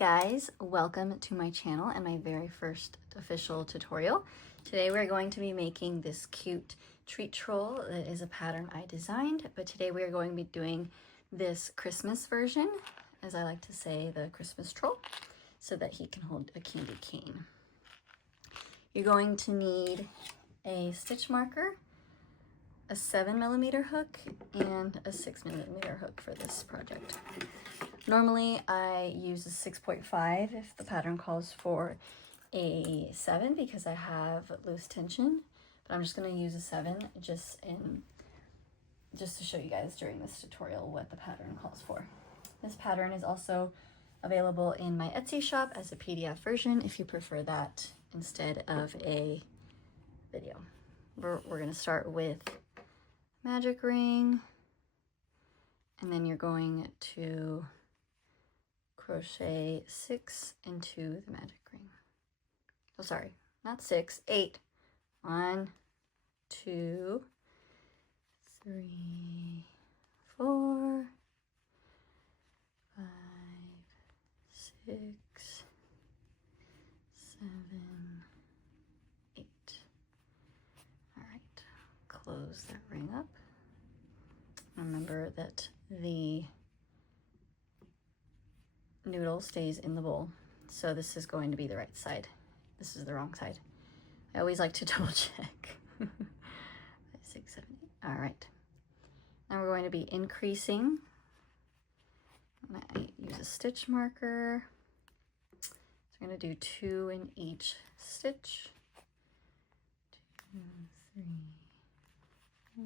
guys, welcome to my channel and my very first official tutorial. Today we're going to be making this cute treat troll that is a pattern I designed, but today we are going to be doing this Christmas version, as I like to say, the Christmas troll, so that he can hold a candy cane. You're going to need a stitch marker, a 7mm hook, and a 6mm hook for this project. Normally I use a 6.5 if the pattern calls for a 7 because I have loose tension, but I'm just going to use a 7 just to show you guys during this tutorial what the pattern calls for. This pattern is also available in my Etsy shop as a PDF version if you prefer that instead of a video. We're going to start with magic ring, and then you're going to crochet 6 into the magic ring. Oh, sorry, not 6, 8. 1, 2, 3, 4, 5, 6, 7, 8. All right, close that ring up. Remember that the noodle stays in the bowl, so this is going to be the right side. This is the wrong side. I always like to double check. 5, 6, 7, 8. All right. Now we're going to be increasing. I use a stitch marker. So I'm going to do 2 in each stitch. 2, 3, 4.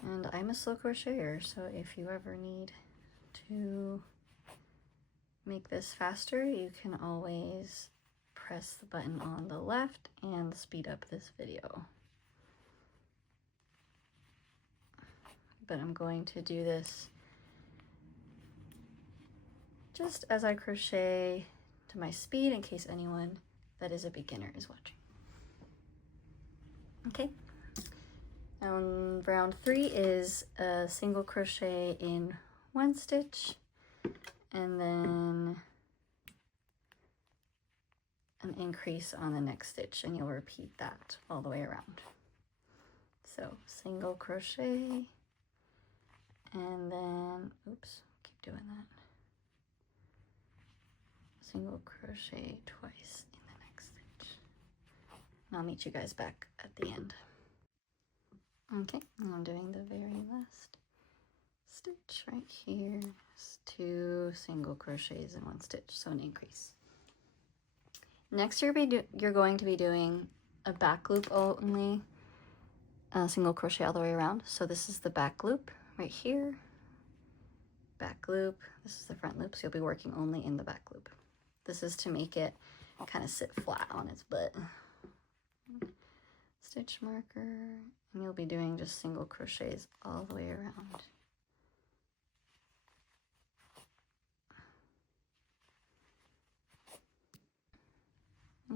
And I'm a slow crocheter, so if you ever need to make this faster, you can always press the button on the left and speed up this video. But I'm going to do this just as I crochet to my speed in case anyone that is a beginner is watching. Okay. Round 3 is a single crochet in 1 stitch and then an increase on the next stitch, and you'll repeat that all the way around. So single crochet and then, oops, keep doing that. Single crochet twice in the next stitch. And I'll meet you guys back at the end. Okay, and I'm doing the very last stitch right here. It's 2 single crochets in 1 stitch, so an increase. Next, you're going to be doing a back loop only, a single crochet all the way around. So this is the back loop right here, back loop. This is the front loop, so you'll be working only in the back loop. This is to make it kind of sit flat on its butt. Stitch marker, and you'll be doing just single crochets all the way around.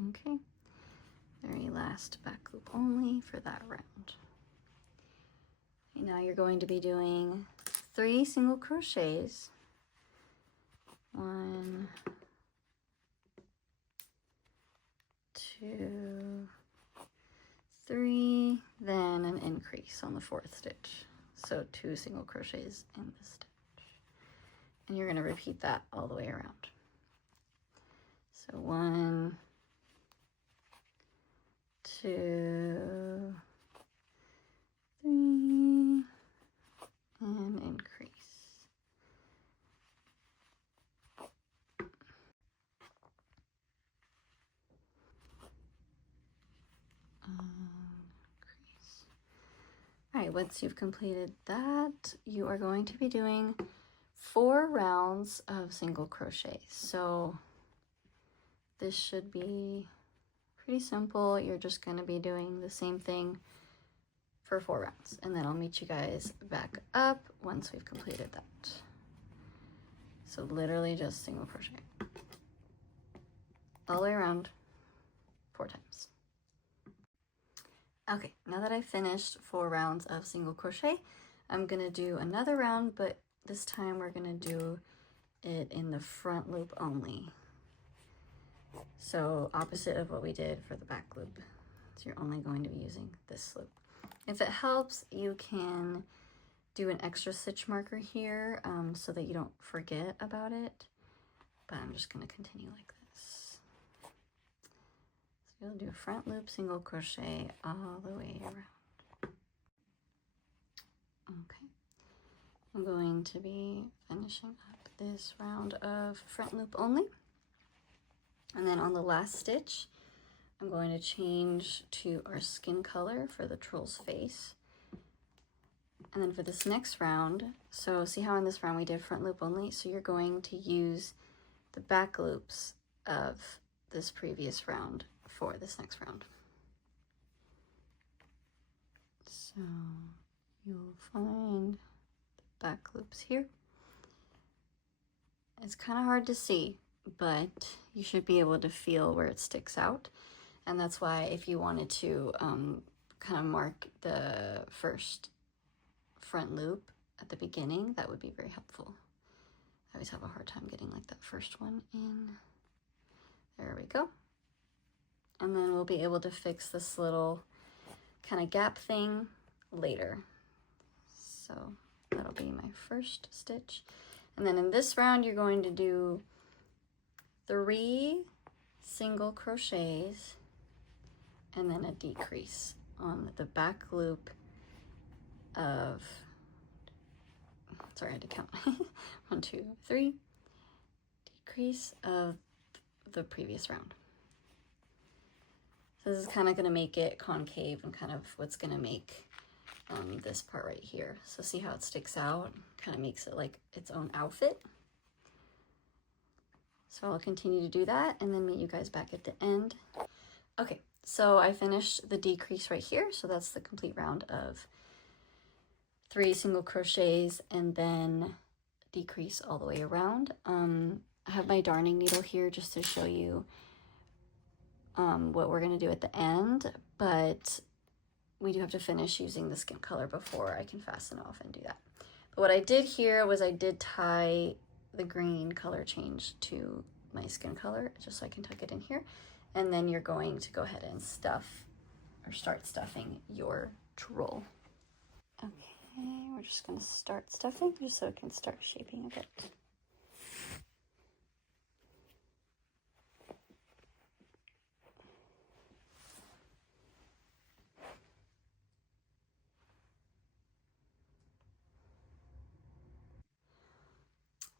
Okay, very last back loop only for that round. Okay, now you're going to be doing 3 single crochets. 1, 2, 3, then an increase on the 4th stitch. So 2 single crochets in this stitch. And you're going to repeat that all the way around. So 1, 2, 3, and increase. All right, once you've completed that, you are going to be doing 4 rounds of single crochet. So this should be pretty simple. You're just going to be doing the same thing for 4 rounds, and then I'll meet you guys back up once we've completed that. So literally just single crochet. all the way around 4 times. Okay, now that I've finished 4 rounds of single crochet, I'm gonna do another round, but this time we're gonna do it in the front loop only. So opposite of what we did for the back loop. So you're only going to be using this loop. If it helps, you can do an extra stitch marker here so that you don't forget about it. But I'm just going to continue like this. So you'll do a front loop, single crochet all the way around. Okay. I'm going to be finishing up this round of front loop only. And then on the last stitch, I'm going to change to our skin color for the troll's face. And then for this next round, so see how in this round we did front loop only? So you're going to use the back loops of this previous round for this next round. So you'll find the back loops here. It's kind of hard to see, but you should be able to feel where it sticks out. And that's why if you wanted to kind of mark the first front loop at the beginning, that would be very helpful. I always have a hard time getting like that first one in. There we go. And then we'll be able to fix this little kind of gap thing later. So that'll be my first stitch. And then in this round, you're going to do 3 single crochets and then a decrease on the back loop of, sorry, I had to count. 1, 2, 3, decrease of the previous round. So this is kind of going to make it concave and kind of what's going to make this part right here. So see how it sticks out? Kind of makes it like its own outfit. So I'll continue to do that and then meet you guys back at the end. Okay, so I finished the decrease right here. So that's the complete round of 3 single crochets and then decrease all the way around. I have my darning needle here just to show you what we're going to do at the end, but we do have to finish using the skin color before I can fasten off and do that. But what I did here was I did tie the green color change to my skin color just so I can tuck it in here. And then you're going to go ahead and stuff or start stuffing your troll. Okay, we're just going to start stuffing just so it can start shaping a bit.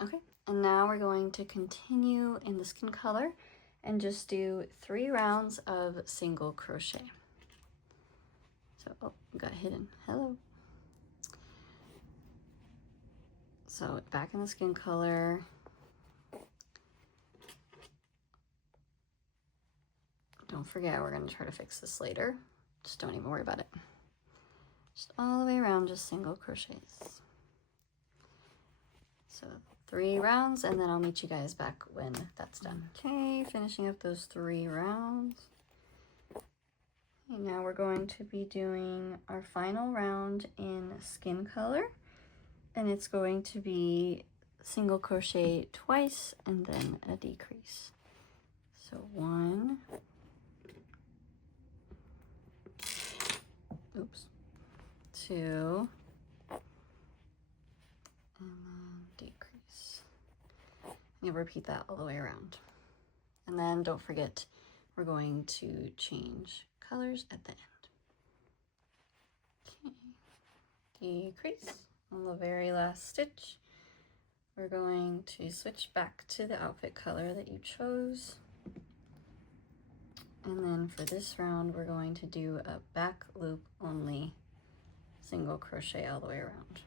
Okay, and now we're going to continue in the skin color and just do 3 rounds of single crochet. So, oh, got hidden. Hello. So back in the skin color. Don't forget, we're going to try to fix this later. Just don't even worry about it. Just all the way around, just single crochets. So 3 rounds, and then I'll meet you guys back when that's done. Okay, finishing up those 3 rounds. And now we're going to be doing our final round in skin color. And it's going to be single crochet twice and then a decrease. So 1, oops, 2, and then decrease. And you'll repeat that all the way around. And then don't forget, we're going to change colors at the end. Okay, decrease. On the very last stitch, we're going to switch back to the outfit color that you chose. And then for this round, we're going to do a back loop only single crochet all the way around.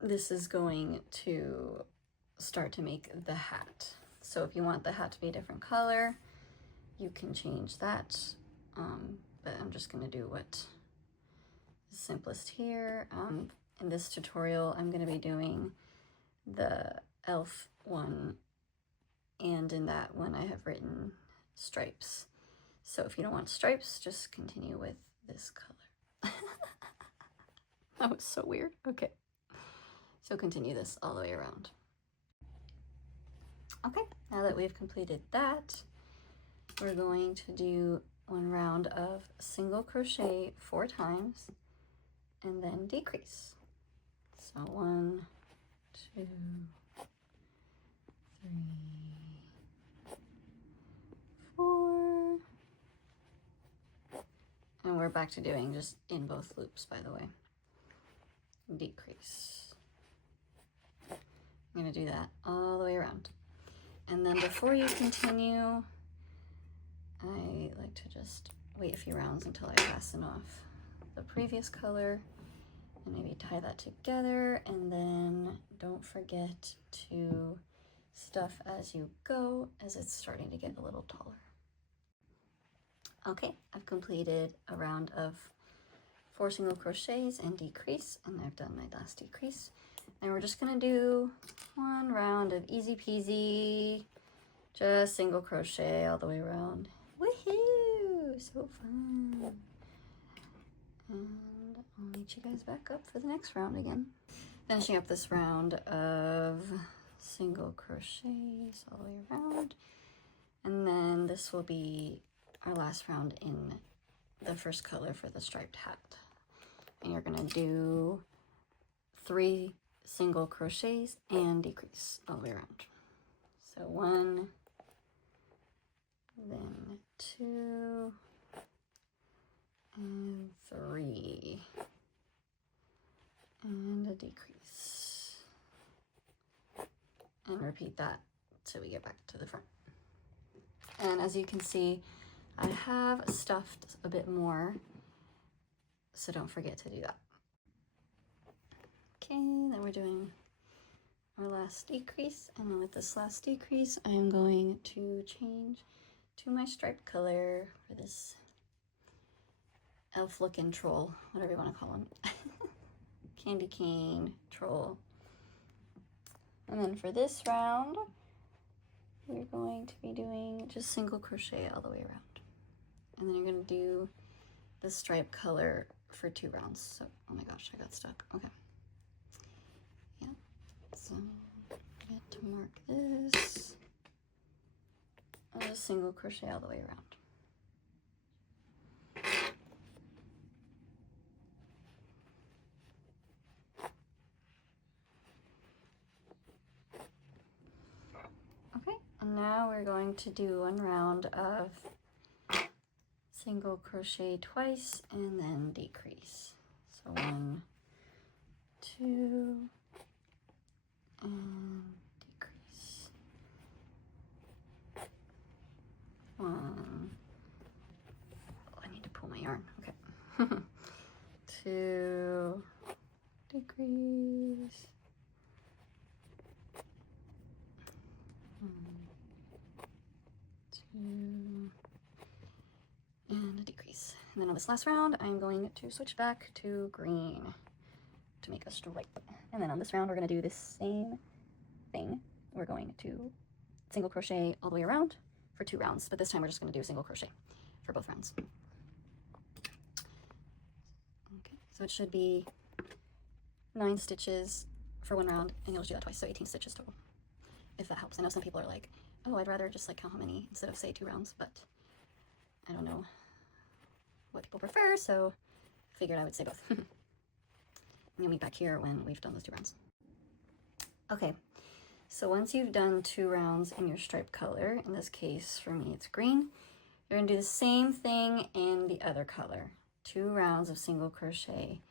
This is going to start to make the hat. So if you want the hat to be a different color, you can change that. But I'm just going to do what simplest here. In this tutorial, I'm going to be doing the elf one, and in that one I have written stripes. So if you don't want stripes, just continue with this color. That was so weird. Okay, so continue this all the way around. Okay, now that we've completed that, we're going to do one round of single crochet 4 times and then decrease. So 1, 2, 3, 4, and we're back to doing just in both loops, by the way. Decrease. I'm going to do that all the way around. And then before you continue, I like to just wait a few rounds until I fasten off the previous color and maybe tie that together, and then don't forget to stuff as you go as it's starting to get a little taller. Okay, I've completed a round of 4 single crochets and decrease, and I've done my last decrease. And we're just gonna do one round of easy peasy, just single crochet all the way around. Woohoo! So fun. And I'll meet you guys back up for the next round again. Finishing up this round of single crochets all the way around. And then this will be our last round in the first color for the striped hat. And you're gonna do 3 single crochets and decrease all the way around. So 1, then 2, and 3, and a decrease, and repeat that till we get back to the front. And as you can see, I have stuffed a bit more, so don't forget to do that. Okay, then we're doing our last decrease, and then with this last decrease, I am going to change to my striped color for this elf looking troll, whatever you want to call him. Candy cane troll. And then for this round, we're going to be doing just single crochet all the way around. And then you're going to do the striped color for 2 rounds. So, oh my gosh, I got stuck. Okay. Yeah. So, I get to mark this. I'll just single crochet all the way around. Okay, and now we're going to do one round of single crochet twice and then decrease. So 1, 2, and decrease. 1. Oh, I need to pull my yarn. Okay. 2, decrease. 1, 2, and a decrease. And then on this last round, I'm going to switch back to green to make a stripe. And then on this round, we're going to do the same thing. We're going to single crochet all the way around for 2 rounds, but this time we're just going to do single crochet for both rounds. Okay, so it should be 9 stitches for 1 round, and you'll just do that twice, so 18 stitches total, if that helps. I know some people are like, oh, I'd rather just like count how many instead of say 2 rounds, but I don't know what people prefer, so I figured I would say both. And you'll meet back here when we've done those 2 rounds. Okay, so once you've done 2 rounds in your striped color, in this case for me it's green, you're going to do the same thing in the other color. 2 rounds of single crochet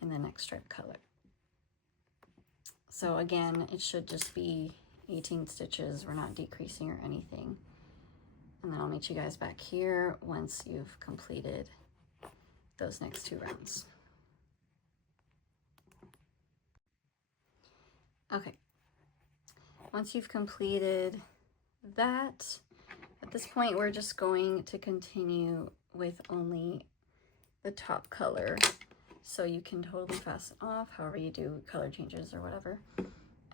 in the next striped color. So again, it should just be 18 stitches. We're not decreasing or anything. And then I'll meet you guys back here once you've completed those next 2 rounds. Okay, once you've completed that, at this point we're just going to continue with only the top color. So you can totally fasten off however you do color changes or whatever.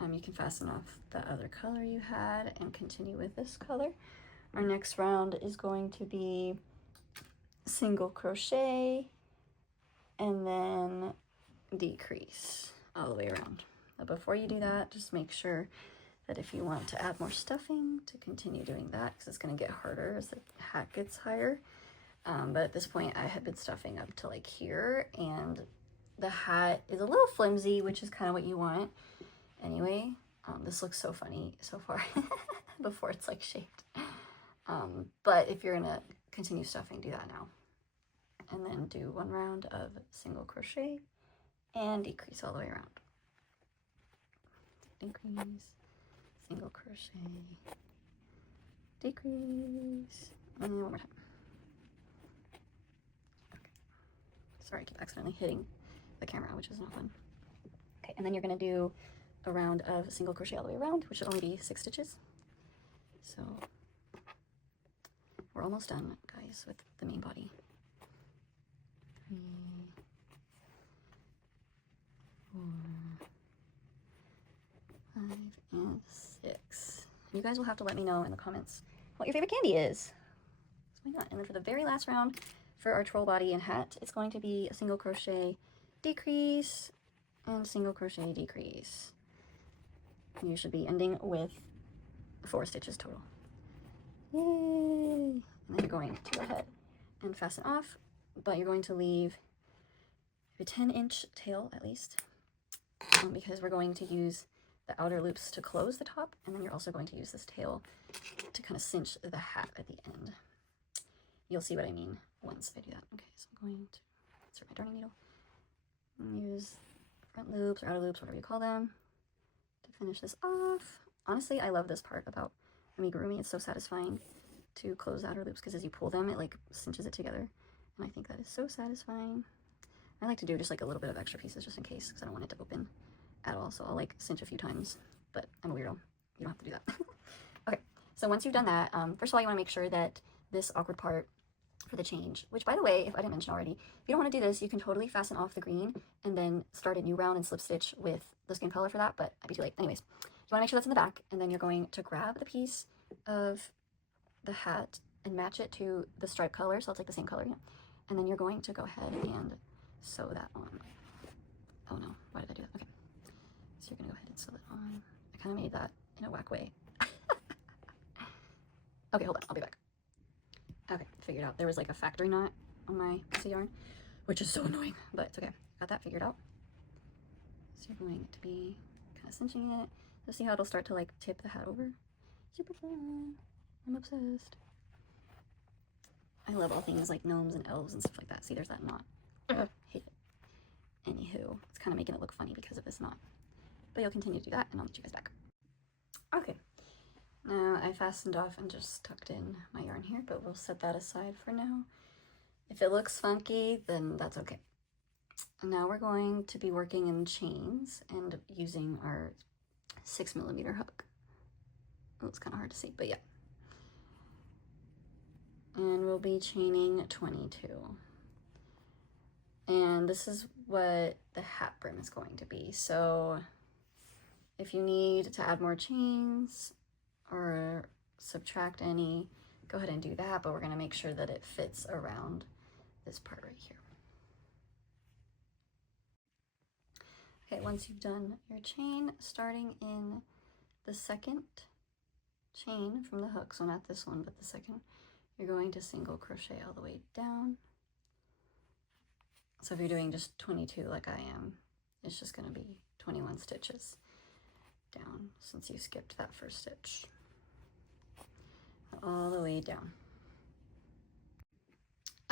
You can fasten off the other color you had and continue with this color. Our next round is going to be single crochet and then decrease all the way around. But before you do that, just make sure that if you want to add more stuffing, to continue doing that, because it's going to get harder as the hat gets higher. But at this point, I had been stuffing up to like here, and the hat is a little flimsy, which is kind of what you want. Anyway, this looks so funny so far before it's like shaped. But if you're gonna continue stuffing, do that now. And then do one round of single crochet and decrease all the way around. Decrease, single crochet, decrease, and one more time. Okay. Sorry, I keep accidentally hitting the camera, which is not fun. Okay, and then you're gonna do a round of single crochet all the way around, which should only be 6 stitches. So we're almost done, guys, with the main body. 3, 4, 5, and 6. You guys will have to let me know in the comments what your favorite candy is. Why not? And then for the very last round, for our troll body and hat, it's going to be a single crochet, decrease, and single crochet, decrease. You should be ending with 4 stitches total. Yay! And then you're going to go ahead and fasten off, but you're going to leave a 10-inch tail at least, because we're going to use the outer loops to close the top, and then you're also going to use this tail to kind of cinch the hat at the end. You'll see what I mean once I do that. Okay, so I'm going to insert my darning needle and use front loops or outer loops, whatever you call them, to finish this off. Honestly, I love this part about amigurumi. It's so satisfying to close the outer loops because as you pull them, it like cinches it together, and I think that is so satisfying. I like to do just like a little bit of extra pieces just in case, because I don't want it to open at all, so I'll like cinch a few times, but I'm a weirdo. You don't have to do that. Okay, so once you've done that, first of all, you want to make sure that this awkward part for the change, which by the way, if I didn't mention already, if you don't want to do this, you can totally fasten off the green and then start a new round and slip stitch with the skin color for that, but I'd be too late. Anyways, you want to make sure that's in the back, and then you're going to grab the piece of the hat and match it to the stripe color, so it's like the same color, yeah. And then you're going to go ahead and sew that on. Oh no, why did I do that? Okay, so you're gonna go ahead and sew it on. I kind of made that in a whack way. Okay, hold on, I'll be back. Okay, figured out. There was like a factory knot on my piece of yarn, which is so annoying, but it's okay. Got that figured out. So you're going to be kind of cinching it. You'll see how it'll start to like tip the hat over. Super fun. I'm obsessed. I love all things like gnomes and elves and stuff like that. See, there's that knot. Hate it. Anywho, it's kind of making it look funny because of this knot. But you'll continue to do that, and I'll meet you guys back. Okay. Now I fastened off and just tucked in my yarn here, but we'll set that aside for now. If it looks funky, then that's okay. And now we're going to be working in chains and using our 6mm hook. Oh, it's kind of hard to see, but yeah. And we'll be chaining 22. And this is what the hat brim is going to be. So if you need to add more chains or subtract any, go ahead and do that, but we're going to make sure that it fits around this part right here. Okay, once you've done your chain, starting in the second chain from the hook, so not this one, but the second, you're going to single crochet all the way down. So if you're doing just 22 like I am, it's just going to be 21 stitches down since you skipped that first stitch. All the way down.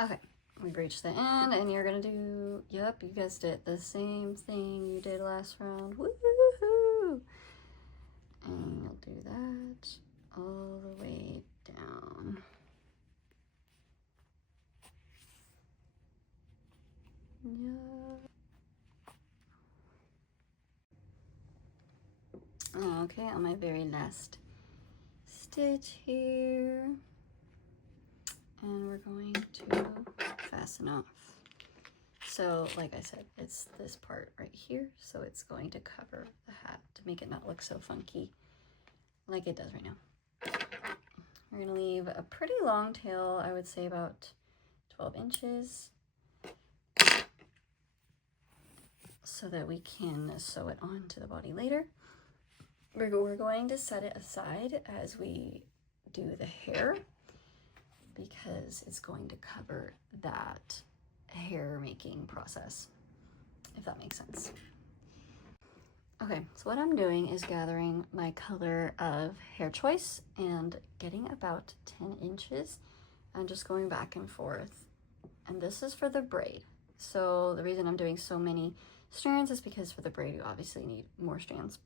Okay, we've reached the end, and you're gonna do, yep, you guessed it, the same thing you did last round. Woohoo! And you'll do that all the way down. Yep. Okay, on my very last stitch here, and we're going to fasten off. So like I said, it's this part right here, so it's going to cover the hat to make it not look so funky like it does right now. We're gonna leave a pretty long tail, I would say about 12 inches, so that we can sew it onto the body later. We're going to set it aside as we do the hair, because it's going to cover that hair making process, if that makes sense. Okay, so what I'm doing is gathering my color of hair choice and getting about 10 inches and just going back and forth. And this is for the braid. So the reason I'm doing so many strands is because for the braid you obviously need more strands.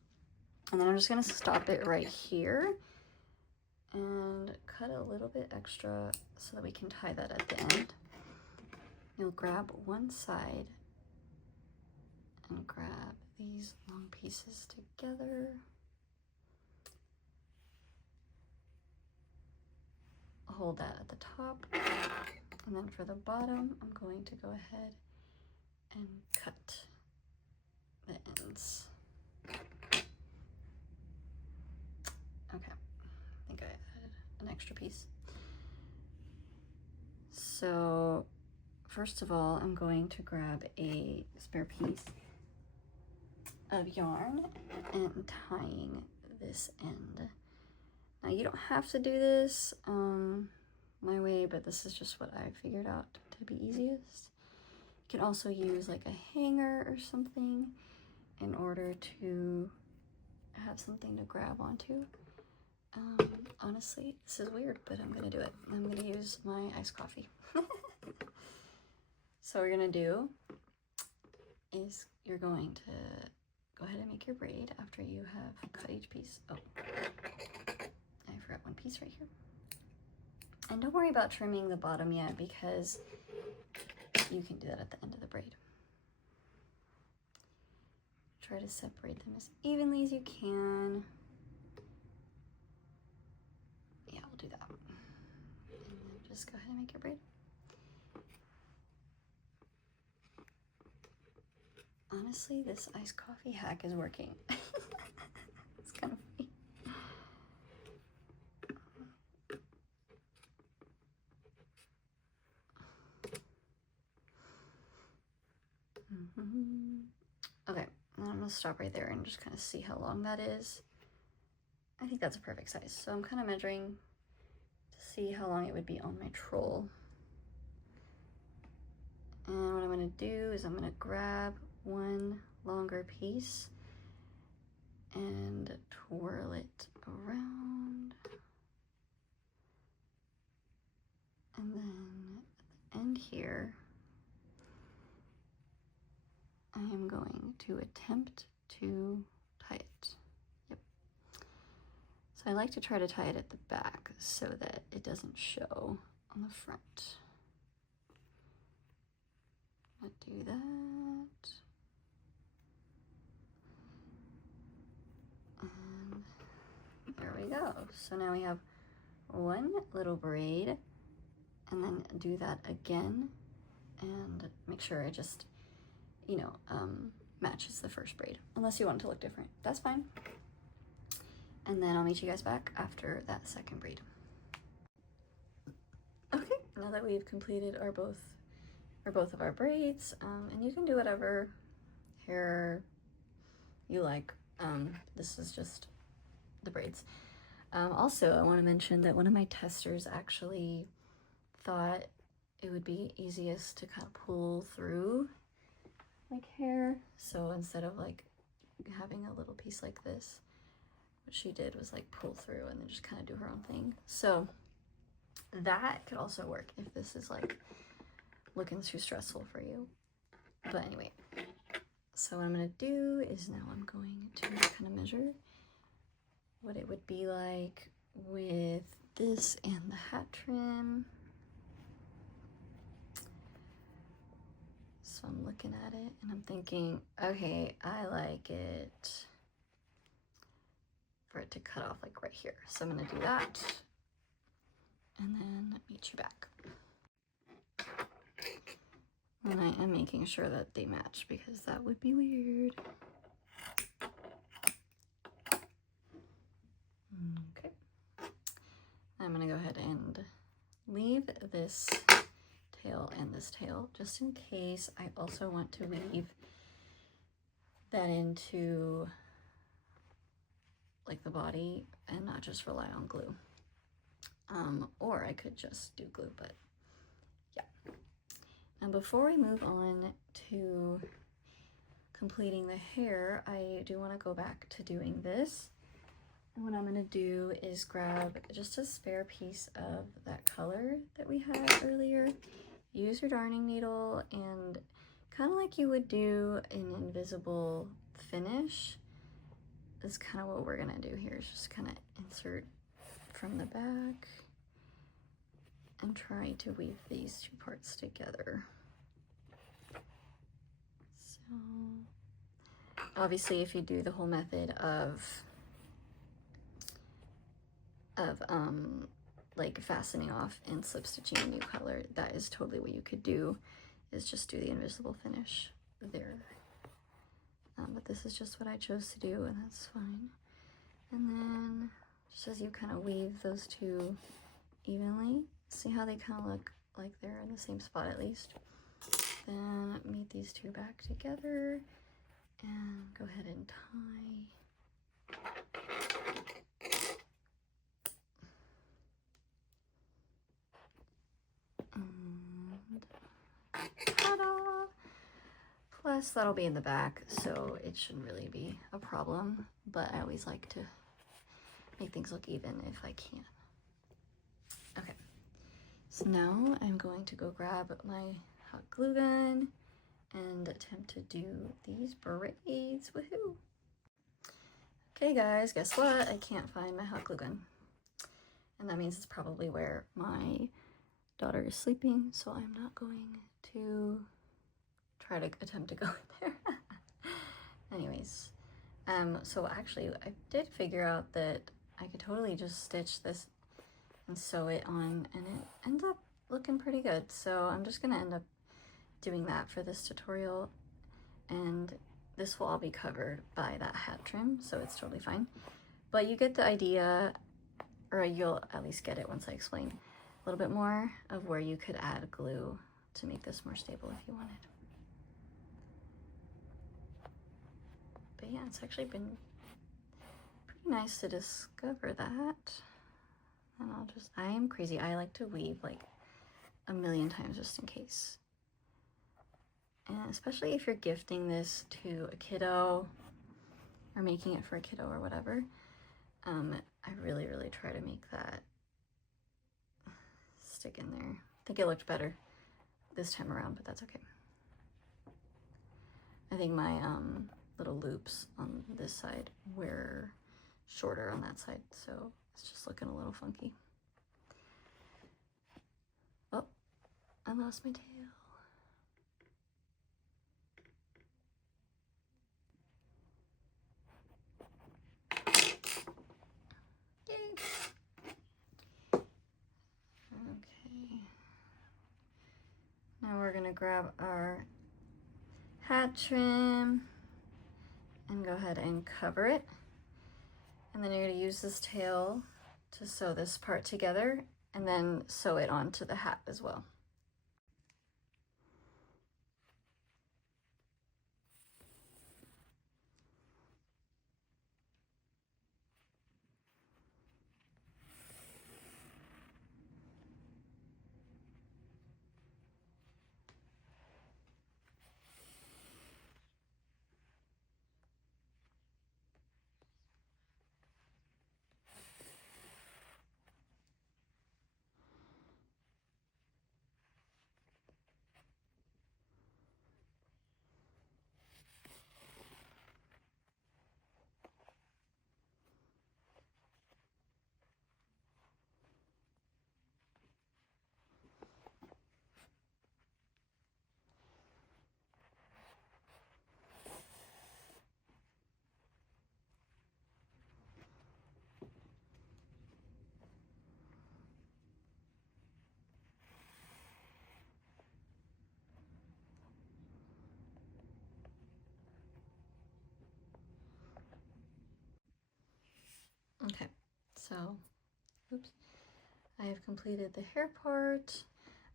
And then I'm just gonna stop it right here and cut a little bit extra so that we can tie that at the end. You'll grab one side and grab these long pieces together. Hold that at the top. And then for the bottom, I'm going to go ahead and cut the ends. Okay, I think I added an extra piece. So first of all, I'm going to grab a spare piece of yarn and tying this end. Now you don't have to do this my way, but this is just what I figured out to be easiest. You can also use like a hanger or something in order to have something to grab onto. Honestly, this is weird, but I'm gonna do it. I'm gonna use my iced coffee. So what we're gonna do is you're going to go ahead and make your braid after you have cut each piece. Oh, I forgot one piece right here. And don't worry about trimming the bottom yet, because you can do that at the end of the braid. Try to separate them as evenly as you can. Yeah, we'll do that. And then just go ahead and make your braid. Honestly, this iced coffee hack is working. It's kind of funny. Okay, I'm gonna stop right there and just kind of see how long that is. I think that's a perfect size. So I'm kind of measuring to see how long it would be on my troll. And what I'm gonna do is I'm gonna grab one longer piece and twirl it around. And then at the end here, I am going to attempt to tie it. Yep. So I like to try to tie it at the back so that it doesn't show on the front. I'll do that. And there we go. So now we have one little braid, and then do that again and make sure it just, you know, matches the first braid. Unless you want it to look different, that's fine. And then I'll meet you guys back after that second braid. Okay, now that we've completed both of our braids, and you can do whatever hair you like. This is just the braids. Also, I want to mention that one of my testers actually thought it would be easiest to kind of pull through like hair. So instead of like having a little piece like this, what she did was like pull through and then just kind of do her own thing. So that could also work if this is like looking too stressful for you. But anyway, so what I'm gonna do is now I'm going to kind of measure what it would be like with this and the hat trim. So I'm looking at it and I'm thinking, okay, I like it for it to cut off like right here. So I'm gonna do that and then meet you back. And I am making sure that they match because that would be weird. Okay. I'm gonna go ahead and leave this tail and this tail just in case I also want to weave that into like the body and not just rely on glue. Or I could just do glue, but yeah. And before we move on to completing the hair, I do want to go back to doing this. And what I'm going to do is grab just a spare piece of that color that we had earlier. Use your darning needle and kind of like you would do an invisible finish is kind of what we're going to do here, is just kind of insert from the back and try to weave these two parts together. So obviously if you do the whole method of like fastening off and slip stitching a new color, that is totally what you could do, is just do the invisible finish there. But this is just what I chose to do, and that's fine. And then just as you kind of weave those two evenly, see how they kind of look like they're in the same spot at least. Then meet these two back together and go ahead and tie. And ta-da! Plus that'll be in the back, so it shouldn't really be a problem, but I always like to make things look even if I can. Okay, so now I'm going to go grab my hot glue gun and attempt to do these braids. Woohoo! Okay guys, guess what? I can't find my hot glue gun. And that means it's probably where my daughter is sleeping, so I'm not going to try to attempt to go in there. Anyways, so actually I did figure out that I could totally just stitch this and sew it on, and it ends up looking pretty good. So I'm just gonna end up doing that for this tutorial, and this will all be covered by that hat trim, so it's totally fine. But you get the idea, or you'll at least get it once I explain a little bit more of where you could add glue to make this more stable if you wanted. But yeah, it's actually been pretty nice to discover that. And I am crazy. I like to weave like a million times just in case. And especially if you're gifting this to a kiddo or making it for a kiddo or whatever, I really, really try to make that stick in there. I think it looked better this time around, but that's okay. I think my little loops on this side were shorter on that side, so it's just looking a little funky. Oh, I lost my tail. Okay. Now we're gonna grab our hat trim and go ahead and cover it. And then you're gonna use this tail to sew this part together and then sew it onto the hat as well. Okay, so, oops, I have completed the hair part.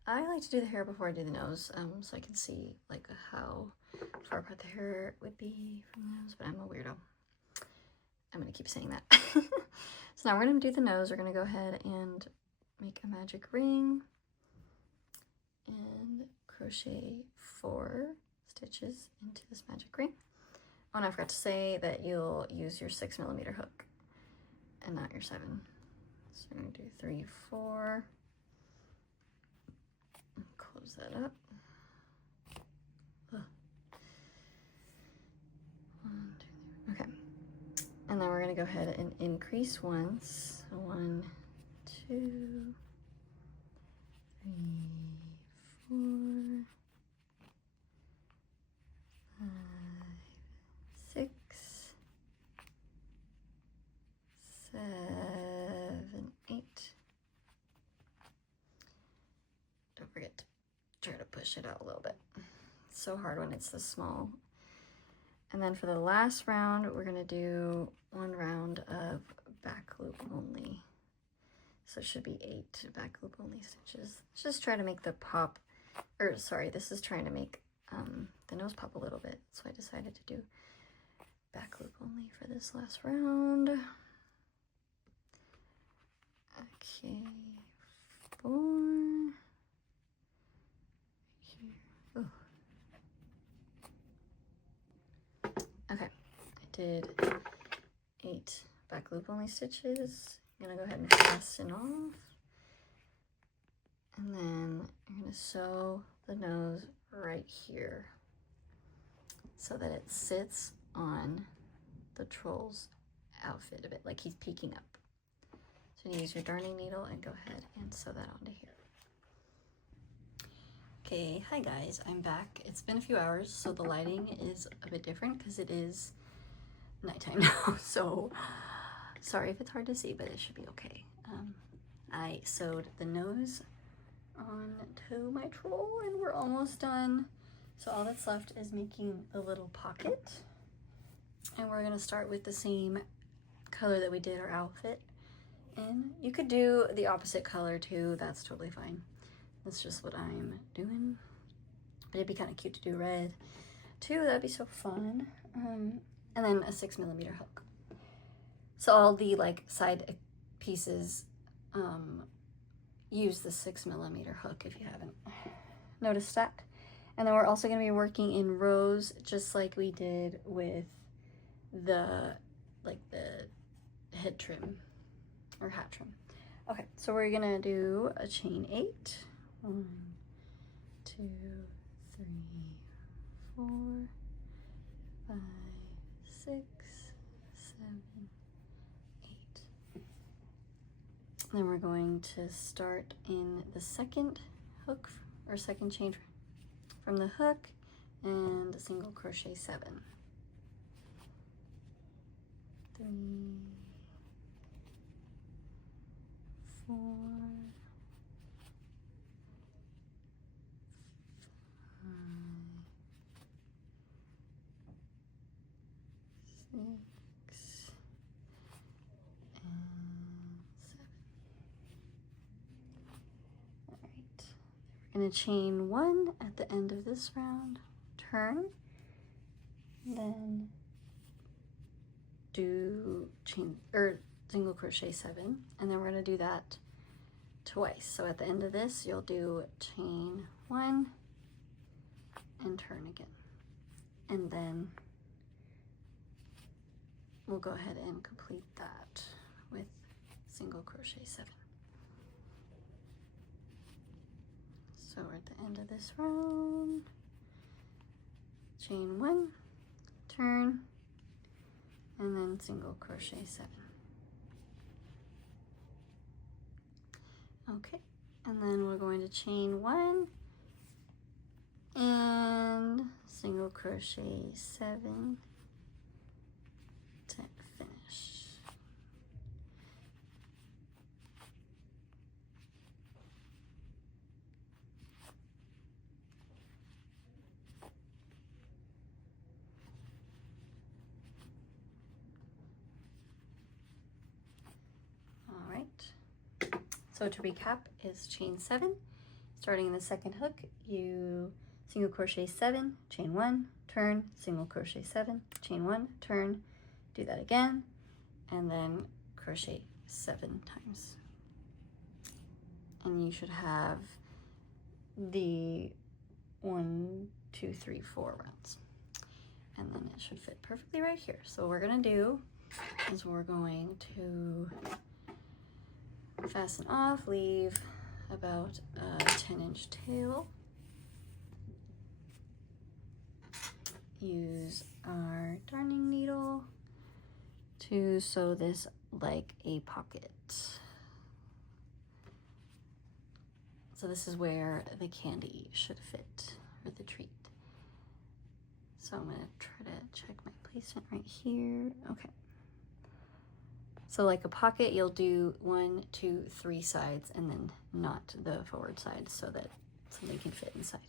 I like to do the hair before I do the nose, so I can see like how far apart the hair would be from the nose, but I'm a weirdo. I'm gonna keep saying that. So now we're gonna do the nose. We're gonna go ahead and make a magic ring and crochet 4 stitches into this magic ring. Oh, and I forgot to say that you'll use your 6mm hook and not your 7. So we're gonna do 3, 4. Close that up. Ugh. 1, 2, 3. Okay. And then we're going to go ahead and increase once. So 1, 2, 3, 4, 5, 6, 7, 8. Don't forget to try to push it out a little bit. It's so hard when it's this small. And then for the last round, we're gonna do 1 round of back loop only. So it should be 8 back loop only stitches. Let's just try to make the pop, or sorry, this is trying to make the nose pop a little bit. So I decided to do back loop only for this last round. Okay, 4. Here. Oh. Okay, I did 8 back loop only stitches. I'm gonna go ahead and fasten off. And then you're gonna sew the nose right here so that it sits on the troll's outfit a bit, like he's peeking up. So you use your darning needle and go ahead and sew that onto here. Okay, hi guys, I'm back. It's been a few hours, so the lighting is a bit different because it is nighttime now, so sorry if it's hard to see, but it should be okay. I sewed the nose onto my troll and we're almost done. So all that's left is making the little pocket. And we're gonna start with the same color that we did our outfit in. You could do the opposite color too, that's totally fine. That's just what I'm doing. But it'd be kind of cute to do red too, that'd be so fun. And then a 6mm hook. So all the like side pieces, use the 6mm hook if you haven't noticed that. And then we're also going to be working in rows just like we did with the head trim or hat trim. Okay, so we're going to do a chain 8. 1, 2, 3, 4, 5, 6, 7, 8. Then we're going to start in the second hook or second chain from the hook and a single crochet 7. 3, 4, 5, 6, and 7. All right. We're going to chain 1 at the end of this round, turn, then do single crochet 7, and then we're going to do that twice. So at the end of this, you'll do chain 1 and turn again, and then we'll go ahead and complete that with single crochet 7. So we're at the end of this round, chain 1, turn, and then single crochet 7. Okay, and then we're going to chain 1 and single crochet 7 to finish. So to recap is chain 7. Starting in the second hook, you single crochet 7, chain 1, turn, single crochet 7, chain 1, turn, do that again, and then crochet 7 times. And you should have the 1, 2, 3, 4 rounds. And then it should fit perfectly right here. So what we're gonna do is we're going to fasten off, leave about a 10-inch tail. Use our darning needle to sew this like a pocket. So this is where the candy should fit, or the treat. So I'm gonna try to check my placement right here. Okay. So like a pocket, you'll do 1, 2, 3 sides and then not the forward side so that something can fit inside.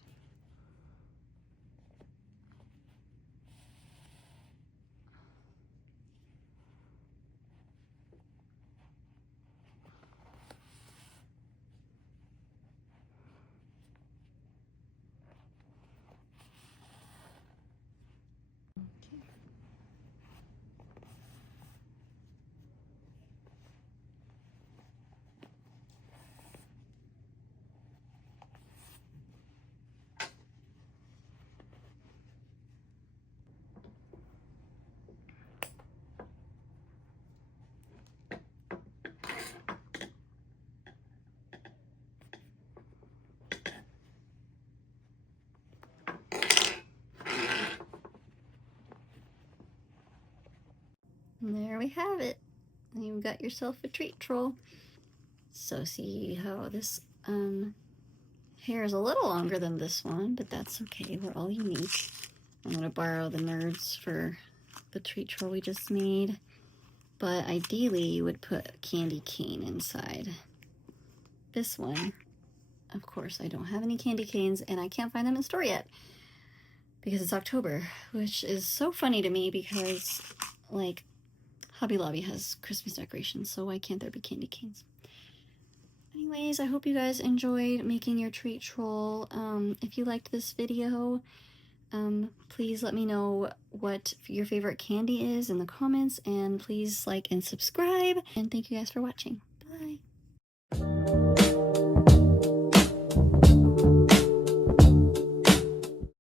And there we have it. You've got yourself a treat troll. So see how this hair is a little longer than this one, but that's okay. We're all unique. I'm gonna borrow the nerds for the treat troll we just made. But ideally you would put a candy cane inside. This one, of course, I don't have any candy canes and I can't find them in store yet because it's October, which is so funny to me because like Hobby Lobby has Christmas decorations, so why can't there be candy canes? Anyways, I hope you guys enjoyed making your treat troll. If you liked this video, please let me know what your favorite candy is in the comments, and please like and subscribe, and thank you guys for watching. Bye!